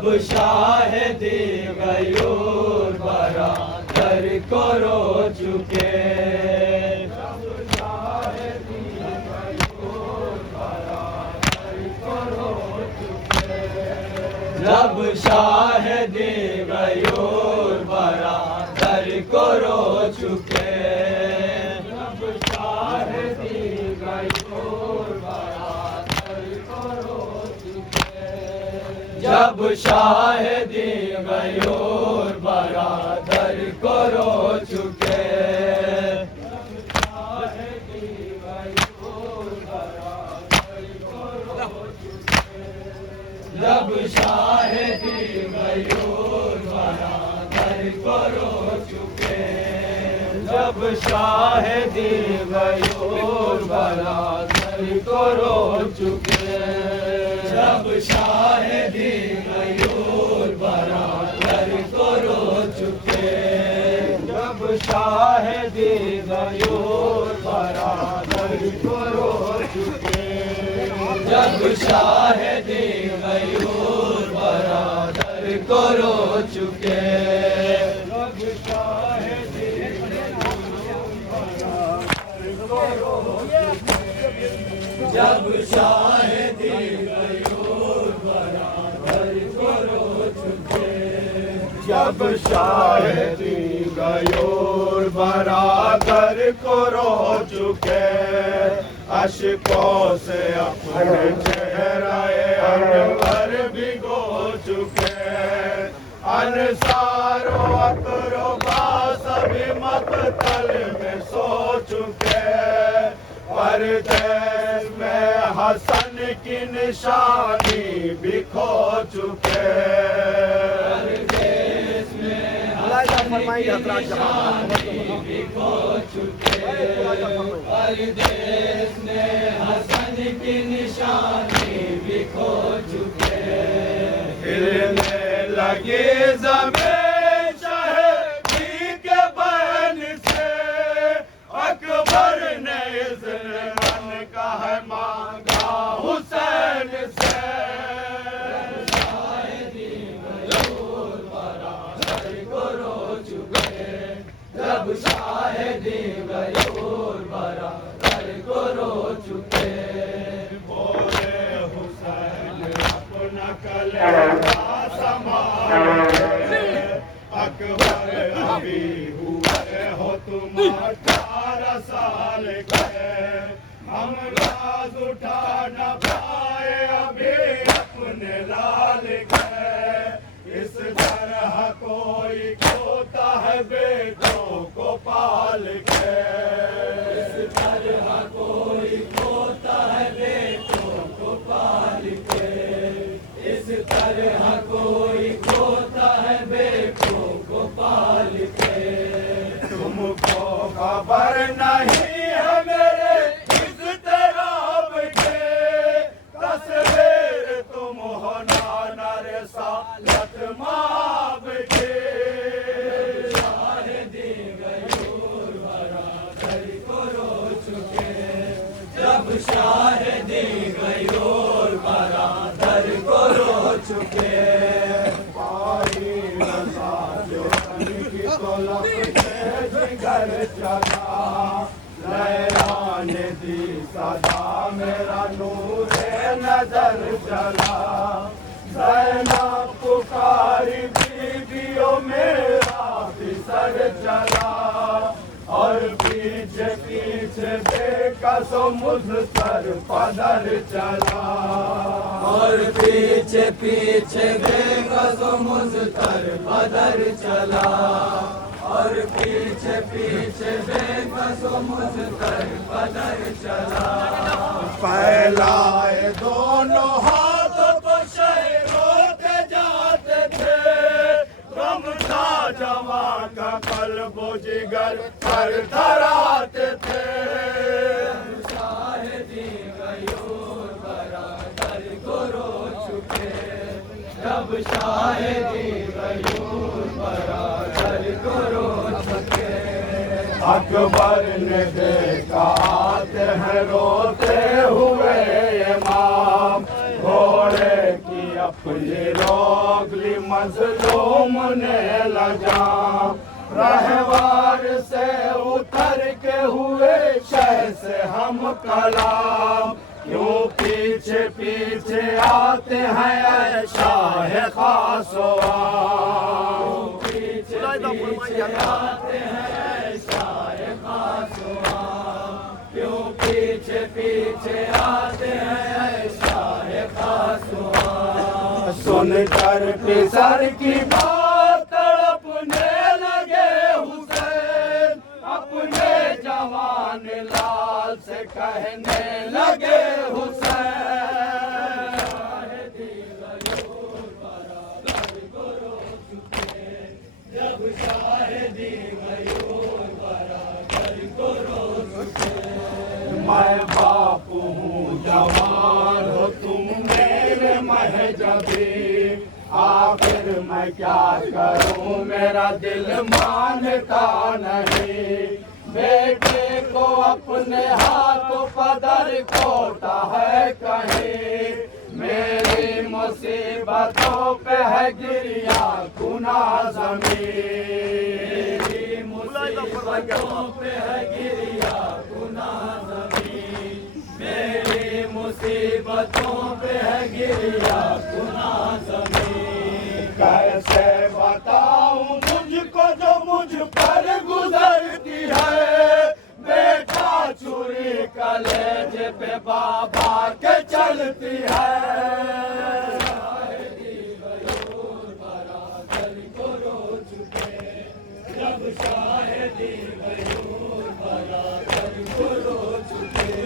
جب شاہدی غیور برادر کو رو چکے جب شاہدی غیور برادر کو رو چکے جب شاہدی غیور برادر کو رو چکے جب شاہدی غیور برادر کو رو چکے جب شاہدی غیور برادر کو رو چکے جب شاہدی غیور برادر کو رو چکے جب شاہدی غیور برادر کو رو چکے جب شاہدی غیور برادر کو رو چکے جب شاہدی غیور برادر کو رو چکے جب شاہدی جب شاہدی غیور برادر کو رو چکے جب شاہدی غیور برادر کو رو چکے اشکوں سے اپنے چہرہ انور بھگو چکے انصار و اقربا سبھی مقتل میں سو چکے پردیس میں حسن کی نشانی بھی کھو چکے پردیس میں حسن کی نشانی بھی کھو چکے پردیس میں حسن کی نشانی بھی کھو چکے ہلنے لگی زمین شہیدی کے بین سے اکبر نے اذن من کا ہے مانگا حسین سے شاہدی غیور برادر کو رو چکے جب شاہدی غیور برادر کو رو چکے بولے حسین اپنا کلیجہ سنبھالے اکبر ابھی ہوئے ہو تم 18 سال کے ہم راز اٹھا نہ پائے ابھی اپنے لال کے اس طرح کوئی کھوتا ہے بیٹوں کو پال کے اس طرح کوئی کھوتا ہے بیٹوں کو پال کے اس طرح کوئی کھوتا ہے بیٹوں کو پال کے تم کو خبر نہیں ہے میرے اضطراب کے تصویر تم ہو نانا رسالت ماب کے شاہدی غیور برادر کو رو چکے جب شاہدی غیور برادر کو رو چکے پائی رضا جو کی طلب سے جگر چلا لیلا نے دی صدا میرا نور نظر چلا زینب پکاری بیویوں میرا بھی سر چلا اور پیچھے پیچھے دیکھا سو مضطر پدر چلا اور پیچھے پیچھے دیکھا سو مضطر پدر چلا اور پیچھے پیچھے دیکھا سو مضطر پدر چلا پھیلائے دونوں ہاتھوں کو شہ روتے جاتے تھے غم تھا جوان کا قلب و جگر پر دھراتے تھے شاہدی غیور برادر کو رو چکے جب شاہدی غیور برادر کو رو چکے اکبر نے دیکھا آتے ہیں روتے ہوئے امام گھوڑے کی अपनी रोक ली मजलूम ने लजा रहवार से उतर के हुए शह से हम कलाम क्यों पीछे पीछे आते हैं शाह खासवा पीछे पीछे आते हैं शाह खासवा क्यों पीछे पीछे आते हैं शाह खासवा सुन कर पिसर की बात तड़पने लगे हुसैन अपने जवान लाल से कहने लगे मैं बाप हूँ जवान हो तुम मेरे महजबी आखिर मैं क्या करूँ मेरा दिल मानता नहीं बेटे को अपने हाथों पदर कोटा है कहीं मेरी मुसीबतों पे है गिरिया गुना ज़मीन मेरी मुसीबतों पे है गिरिया गुना ज़मीन मेरी मुसीबतों पे है गिरिया गुना ज़मीन कैसे बताऊं मुझको जो मुझ पर गुजरती है बेटा चूरी कलेजे पे बाबा के चलती है जब शाहिदी गयूर बराबर को रो चुके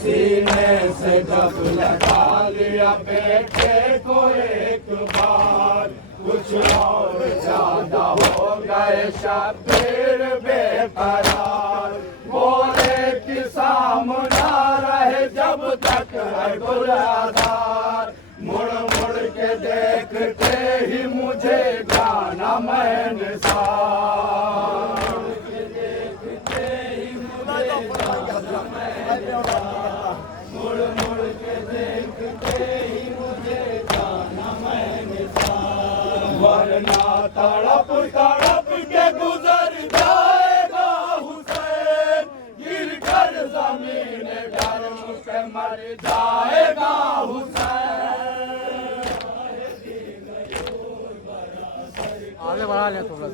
सीने से जब लगा लिया बेटे को एक बार कुछ और ज्यादा हो गए शब्बीर बेकरार बोले कि सामना रहे जब तक है गुलादार मुड़ मुड़ के देखते ही मुझे गाना मैंने देखते ही मुझे मुड़ मुड़ के देखते ही मुझे गाना मैंने वरना तड़प तड़प के गुजर जाएगा हुसैन गिर कर जमीन गर्म पे मर जाएगा हुसैन आगे बढ़ा ले थोड़ा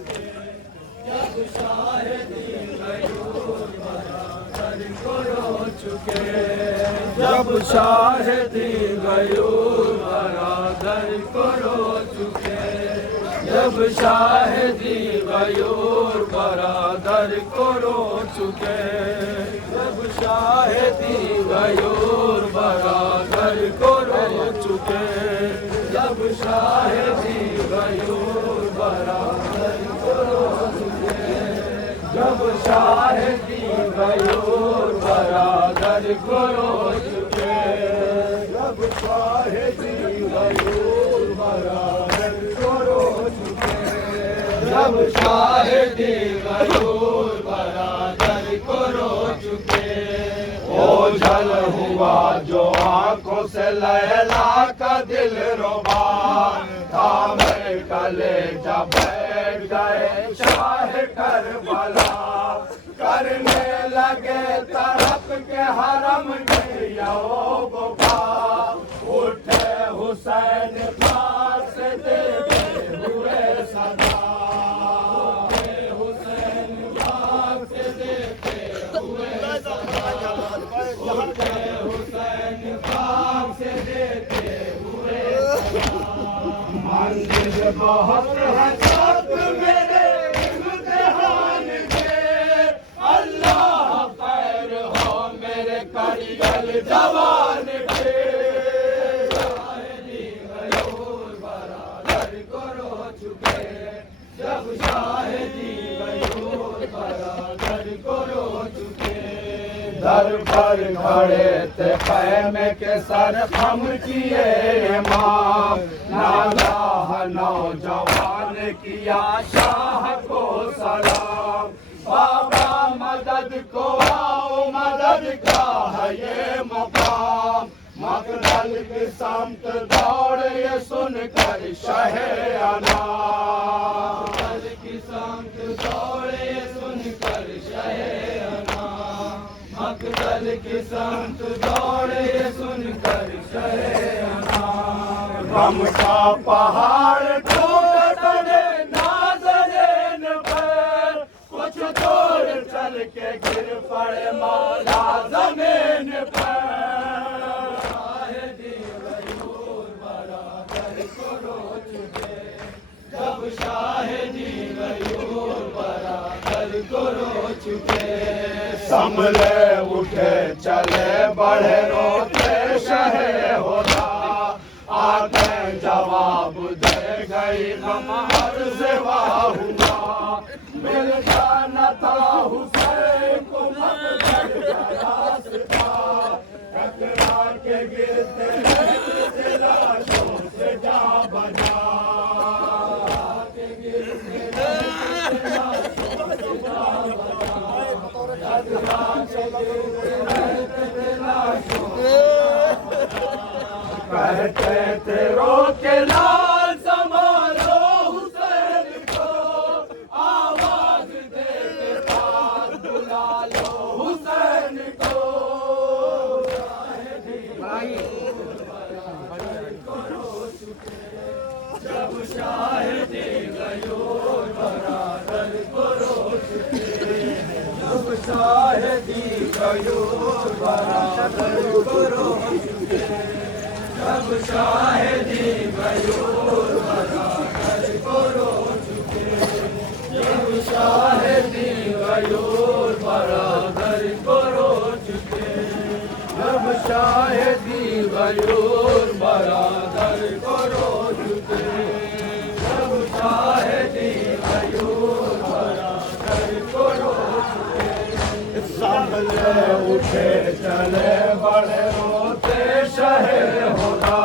जब शाहिदी गयूर बराबर को रो चुके जब शाहिदी गयूर बराबर को रो चुके जब शाहिदी गयूर बरादर को रो चुके जब शाहिदी गयूर बरादर को रो चुके जब शाहिदी गयूर बरादर को रो चुके जब शाहिदी गयूर बरादर को रो चुके जब शाहिदी गयूर बरादर को रो चुके जब शाहिदी गयूर बरादर को रो चुके ओझल हुआ जो आंखों से लैला का दिल रुबा थामे कलेजा बैठ गए शाह करबला करने लगे तरफ के हरम गिरिया उठे हुसैन पास देते हुए सदा हुसैन पास देते हुए हुसैन पास देते हुए मंदिर बहुत है साथ मेरे इम्तिहान के अल्लाह खैर हो मेरे करियल जवान के शाहिदी गयूर बरादर को रो चुके जब शाहिदी गयूर बरादर को रो चुके दर पर खड़े थे खैमे के सर खम किए इमाम नागाह नौजवान किया शाह को सलाम बाबा मदद को आओ मदद का है ये मकाम مقتل کی سمت دوڑے یہ سن کر شہ انام، مقتل کی سمت دوڑے یہ سن کر شہ انام، مقتل کی سمت دوڑے یہ سن کر شہ انام، غم کا پہاڑ ٹوٹ پڑے ناظرین پر، کچھ دور چل کے گر پڑے مولا زمین پر، جب شاہدی غیور برادر کو رو چکے، سنبھلے اٹھے چلے بڑھے روتے شہ ہوتا، آتے جواب دے گئی غم عرض واہ ہوا، ملتا نہ تھا حسین کو مقتل کا راستہ، ٹکرا کے گرتے رہتے لاشوں سے جا بجا، کہتے تھے رو کے لال سنبھالو حسین کو، آواز دے کے پاس بلا لو حسین کو، جب شاہدی غیور برادر کو رو چکے، جب شاہدی غیور برادر کو رو چکے، جب شاہدی غیور برادر کو رو چکے، جب شاہدی غیور برادر کو رو چکے، جب شاہدی غیور برادر کو رو چکے، جب شاہدی غیور برادر کو رو چکے، سنبھلے اٹھے چلے بڑے روتے شہ ہوتا،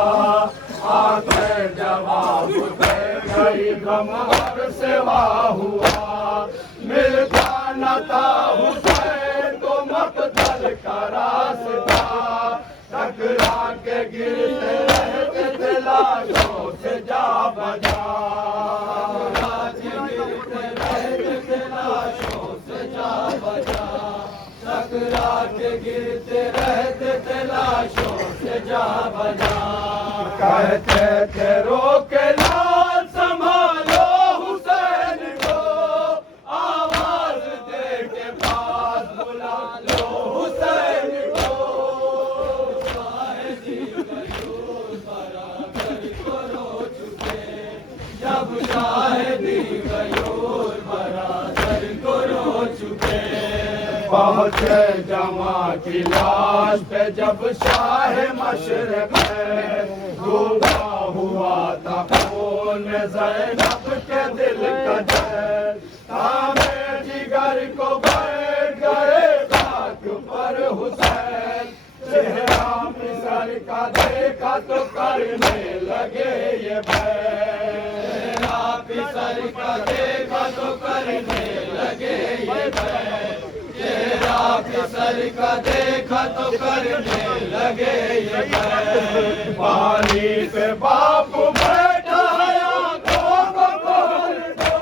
آتے جواب دے گئی غم عرض واہ ہوا، ملتا نہ تھا حسین کو مقتل کا راستہ، ٹکرا کے گرتے رہتے تھے لاشوں سے جا بجا، ٹکرا کے گرتے رہتے تھے لاشوں سے جا بجا، کہتے تھے رو کے لال سنبھالو حسین کو، آواز دے کے پاس بلا لو حسین کو، شاہدی غیور برادر کو رو چکے، جب شاہدی غیور برادر کو رو چکے، پہنچے جمع کی لاش پہ جب شاہ مشرق میں، ڈوبا ہوا تھا خون میں زینب کے دل کا جہر، تھامے جگر کو بیٹھ گئے خاک پر حسین، چہرہ مصر کا دیکھا تو کرنے لگے یہ بیر، چہرہ مصر کا دیکھا تو کرنے لگے یہ بیر، چہرہ مصر کا دیکھا تو کرنے لگے یہ بیر، پانی پہ باپ بیٹھا آنکھوں کو کھول دو،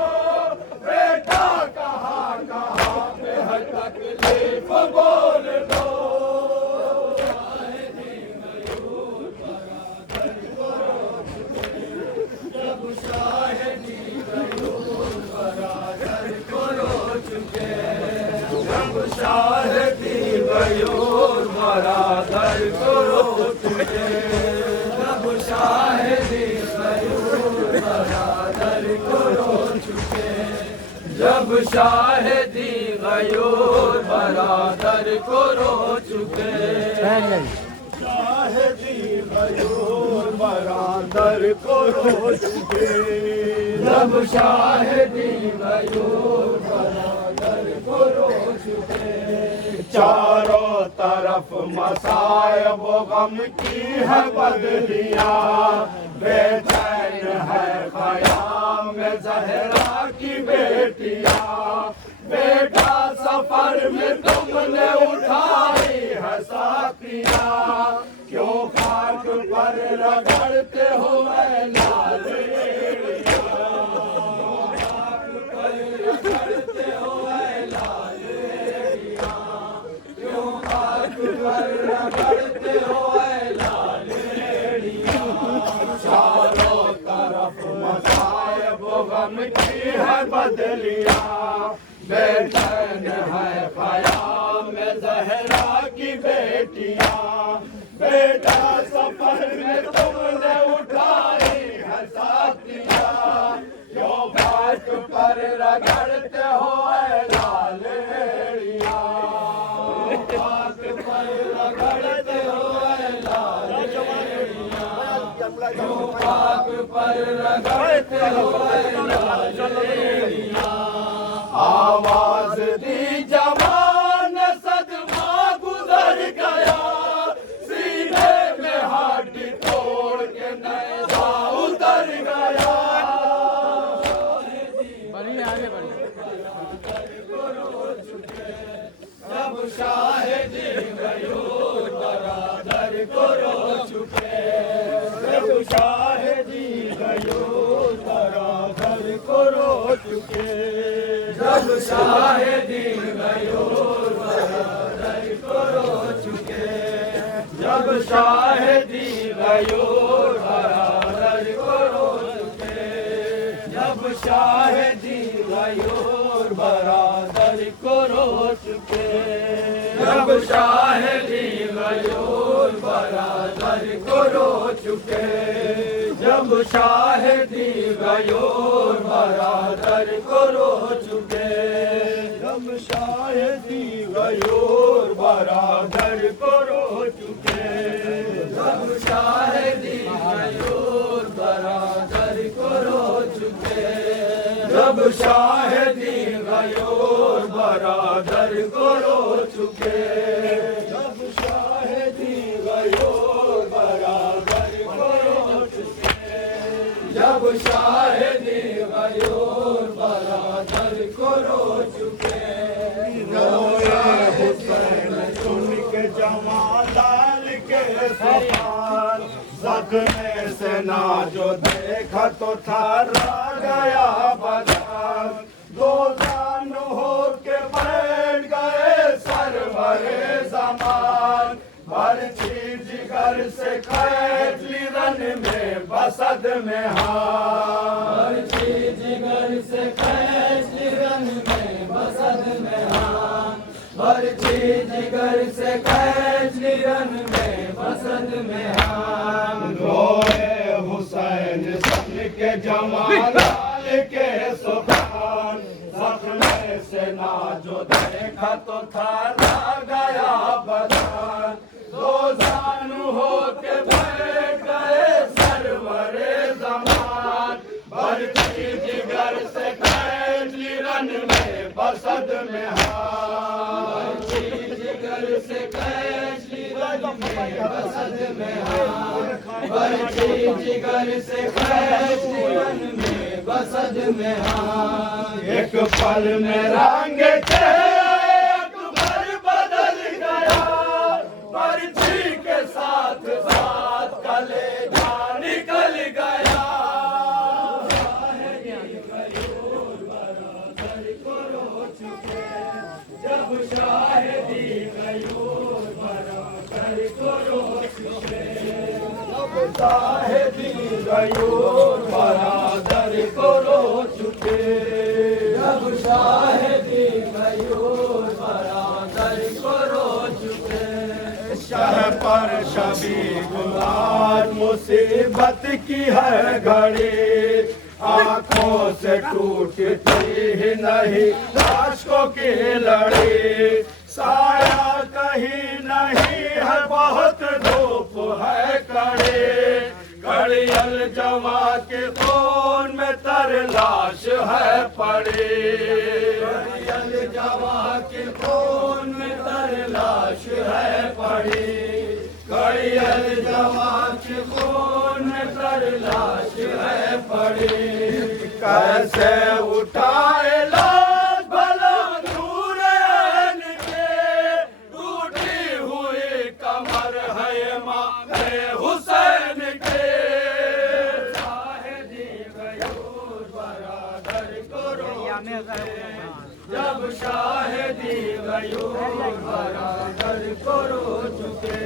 بیٹا کہاں کہاں پہ ہے تکلیف بول دو، شاہدی غیور برادر کو رو چکے، جب شاہدی غیور برادر کو رو چکے، جب شاہدی غیور برادر کو رو چکے، جب شاہدی غیور برادر کو رو چکے، جب شاہدی غیور برادر کو رو چکے، شاہدی غیور برادر کو رو چکے، جب شاہدی غیور برادر کو رو چکے، چاروں طرف مصائب و غم کی ہے بدلیاں، بے چین ہے خیام میں زہرا کی بیٹیاں، بیٹا سفر میں تم نے اٹھائی ہے ساتھیاں، क्यों खाक पर रगड़ते हो ऐ लाल एड़िया, खाक पर रगड़ते हो ऐ लाल एड़िया, क्यों खाक पर रगड़ते हो ऐ लाल एड़िया। चारों तरफ मसायब गम की है बदलिया, बेचैन है ख़याम में ज़हरा की बेटियां, बेटा सफर में तुमने उठाई है साथियां, क्यों बात पर रगड़ते हो ऐ लाल एड़िया, बात पर रगड़ते हो ऐ लाल एड़िया, क्यों बात पर रगड़ते हो ऐ लाल एड़िया। आवाज दी जवान सदमा गुजर गया, सीने में हड्डी तोड़ के नैज़ा उतर गया। जब शाहिदी गयोर बरादर को रो चुके, जब शाहिदी गयोर बरादर को रो चुके, जब शाहिदी गयोर बरादर को रो चुके, जब शाहिदी गयोर बरादर को रो चुके, जब शाहिदी गयोर बरादर को रो चुके, जब शाहिदी गयोर बरादर को रो चुके, जब शाहिदी गयोर बरादर को रो चुके, जब शाहिदी गयोर बरादर को रो चुके, जब शाहिदी गयोर बरादर को रो चुके, जब शाहिदी गयोर बरादर को रो चुके, जब शाहिदी गयोर बरादर को रो चुके, जब शाहिदी गयोर बरादर को रो चुके। रोए हुसैन सुन के जमालाल के सवाल, ज़ख्म से ना जो देखा तो थारा गया बदन, दो जान हो के बैठ गए सरवरे ज़मान, बरछी जिगर से खैज ली रन में बसद में हार, बरछी जिगर से खैज ली रन में बसद में हार, बरछी जिगर से खैज ली रन में बसद में हार। रोए हुसैन सन के जमालाल के सुभान, ज़ख्म से ना जो देखा तो थारा गया बदन, दो जानू हो के बैठ गए सरवरे ज़मान, बरछी जिगर से खैज ली रन में बसद में हार, बरछी जिगर से खैज ली रन में बसद में हार, बरछी जिगर से खैज ली रन में बसद में हार। एक पल में रंग चेहरे अकबर बदल गया, बरछी के साथ साथ कलेजा निकल गया। जब शाहिदी गयोर बरादर को रो चुके, जब शाहिदी गयोर बरादर को रो चुके, जब शाहिदी गयोर बरादर को रो चुके। शह पर शबी गुलार मुसीबत की है घड़ी, आँखों से टूटती ही नहीं लाशों की लड़ी, साया कहीं नहीं है बहुत धूप है कड़ी, कड़ियल जवा के खून में तर लाश है पड़ी, कड़ियल जवा के खून में तर लाश है पड़ी, कड़ियल जवा के खून में तर लाश है पड़ी। कैसे उठाए लाश भला दूर के, टूटी हुई कमर है माँ جب شاہدی غیور برادر کو رو چکے